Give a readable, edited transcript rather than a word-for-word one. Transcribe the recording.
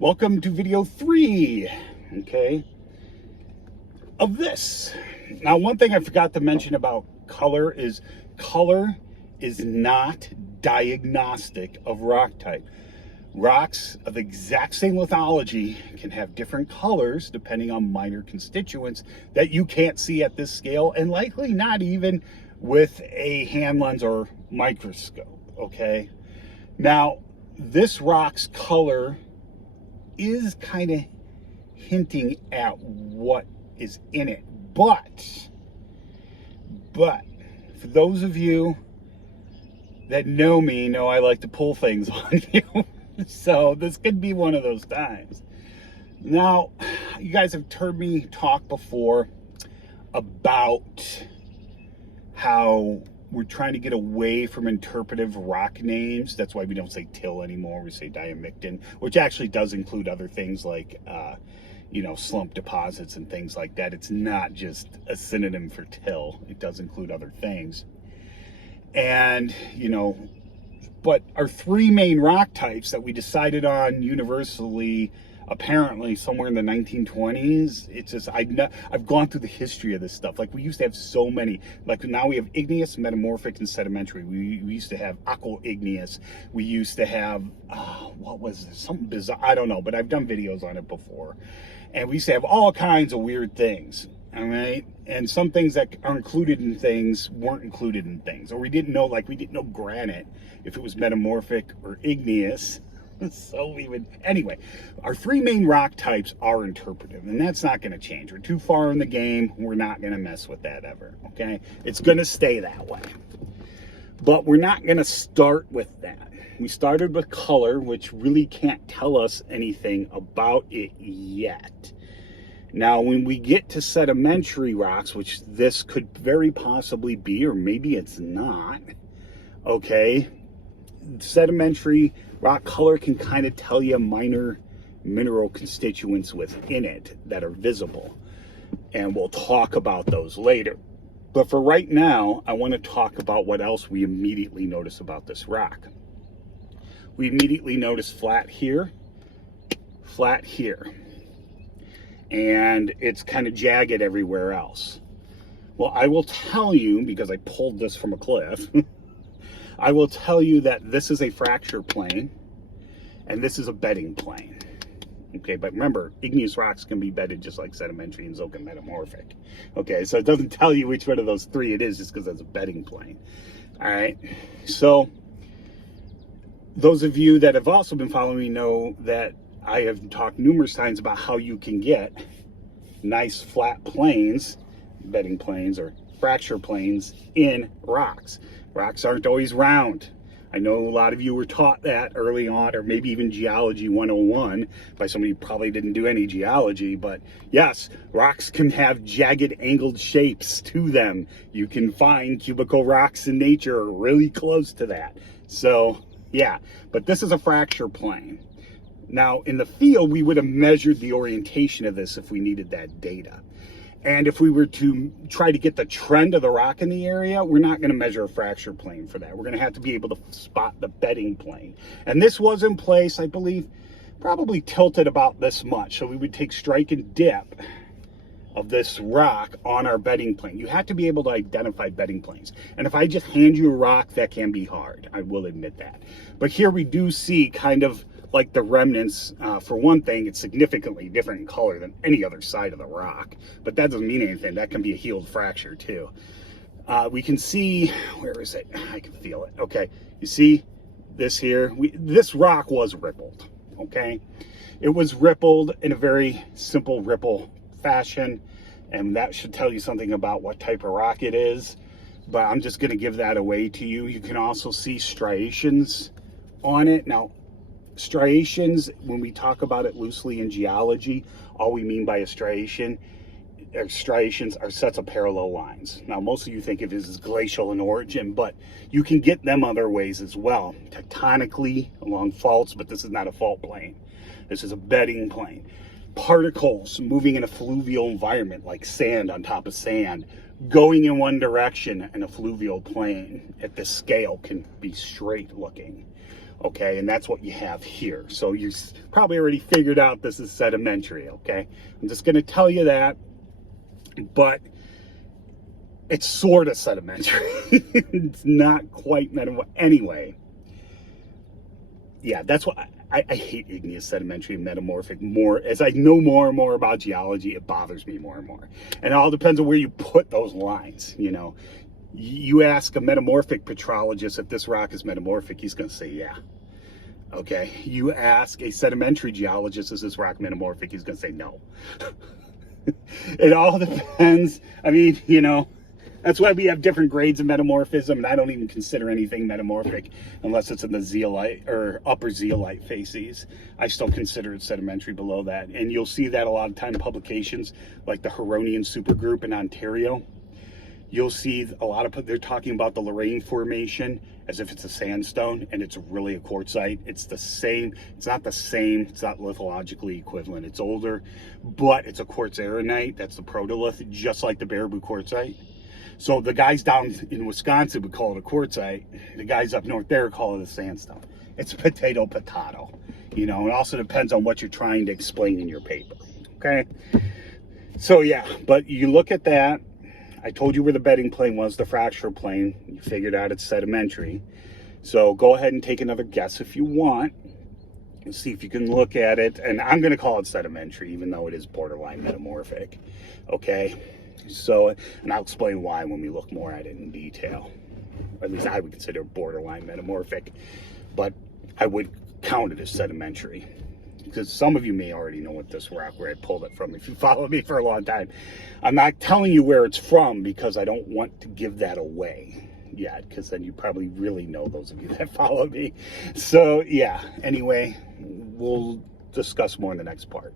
Welcome to video 3, okay, of this. Now, one thing I forgot to mention about color is not diagnostic of rock type. Rocks of the exact same lithology can have different colors depending on minor constituents that you can't see at this scale, and likely not even with a hand lens or microscope, okay? Now, this rock's color is kind of hinting at what is in it, but for those of you that know me know I like to pull things on you. So this could be one of those times. Now, you guys have heard me talk before about how we're trying to get away from interpretive rock names. That's why we don't say till anymore. We say diamictin, which actually does include other things like, slump deposits and things like that. It's not just a synonym for till. It does include other things. And, but our three main rock types that we decided on universally, apparently somewhere in the 1920s, it's just, I've gone through the history of this stuff. Like, we used to have so many, like now we have igneous, metamorphic, and sedimentary. We used to have aqua-igneous. We used to have, what was this? Something bizarre, I don't know, but I've done videos on it before. And we used to have all kinds of weird things, all right? And some things that are included in things weren't included in things. Or we didn't know granite, if it was metamorphic or igneous. So we would, anyway, our three main rock types are interpretive, and that's not going to change. We're too far in the game. We're not going to mess with that ever, okay? It's going to stay that way. But we're not going to start with that. We started with color, which really can't tell us anything about it yet. Now, when we get to sedimentary rocks, which this could very possibly be, or maybe it's not, okay, sedimentary rock color can kind of tell you minor mineral constituents within it that are visible. And we'll talk about those later. But for right now, I want to talk about what else we immediately notice about this rock. We immediately notice flat here, and it's kind of jagged everywhere else. Well, I will tell you, because I pulled this from a cliff, I will tell you that this is a fracture plane, and this is a bedding plane. Okay, but remember, igneous rocks can be bedded just like sedimentary and zircon metamorphic. Okay, so it doesn't tell you which one of those three it is just because it's a bedding plane. All right, so those of you that have also been following me know that I have talked numerous times about how you can get nice flat planes, bedding planes or fracture planes in rocks. Rocks aren't always round. I know a lot of you were taught that early on, or maybe even Geology 101 by somebody who probably didn't do any geology, but yes, rocks can have jagged angled shapes to them. You can find cubical rocks in nature really close to that. So yeah, but this is a fracture plane. Now in the field, we would have measured the orientation of this if we needed that data. And if we were to try to get the trend of the rock in the area, we're not going to measure a fracture plane for that. We're going to have to be able to spot the bedding plane. And this was in place, I believe, probably tilted about this much. So we would take strike and dip of this rock on our bedding plane. You have to be able to identify bedding planes. And if I just hand you a rock, that can be hard. I will admit that. But here we do see kind of like the remnants. For one thing, it's significantly different in color than any other side of the rock, but that doesn't mean anything. That can be a healed fracture too. We can see, where is it? I can feel it. Okay, you see this here? This rock was rippled, okay? It was rippled in a very simple ripple fashion, and that should tell you something about what type of rock it is, but I'm just gonna give that away to you. You can also see striations on it. Now, striations, when we talk about it loosely in geology, all we mean by a striation, striations are sets of parallel lines. Now, most of you think of it as glacial in origin, but you can get them other ways as well. Tectonically, along faults, but this is not a fault plane. This is a bedding plane. Particles moving in a fluvial environment, like sand on top of sand, going in one direction in a fluvial plane at this scale can be straight looking. Okay, and that's what you have here. So you probably already figured out this is sedimentary, okay? I'm just going to tell you that, but it's sort of sedimentary. It's not quite metamorphic. Anyway, yeah, that's what I hate igneous, sedimentary, and metamorphic more. As I know more and more about geology, it bothers me more and more. And it all depends on where you put those lines, you know. You ask a metamorphic petrologist if this rock is metamorphic, he's going to say yeah. Okay, you ask a sedimentary geologist, is this rock metamorphic? He's going to say no. It all depends. I mean, you know, that's why we have different grades of metamorphism, and I don't even consider anything metamorphic unless it's in the zeolite or upper zeolite facies. I still consider it sedimentary below that. And you'll see that a lot of time in publications like the Huronian supergroup in Ontario. You'll see a lot of, they're talking about the Lorraine Formation as if it's a sandstone, and it's really a quartzite. It's the same, it's not the same, it's not lithologically equivalent. It's older, but it's a quartz arenite. That's the protolith, just like the Baraboo quartzite. So the guys down in Wisconsin would call it a quartzite. The guys up north there call it a sandstone. It's potato, you know. It also depends on what you're trying to explain in your paper, okay? So yeah, but you look at that. I told you where the bedding plane was, the fracture plane. You figured out it's sedimentary. So go ahead and take another guess if you want. And see if you can look at it. And I'm going to call it sedimentary, even though it is borderline metamorphic. Okay? So, and I'll explain why when we look more at it in detail. At least I would consider it borderline metamorphic. But I would count it as sedimentary. Because some of you may already know what this rock, where I pulled it from, if you follow me for a long time. I'm not telling you where it's from because I don't want to give that away yet, because then you probably really know, those of you that follow me. So yeah, anyway, we'll discuss more in the next part.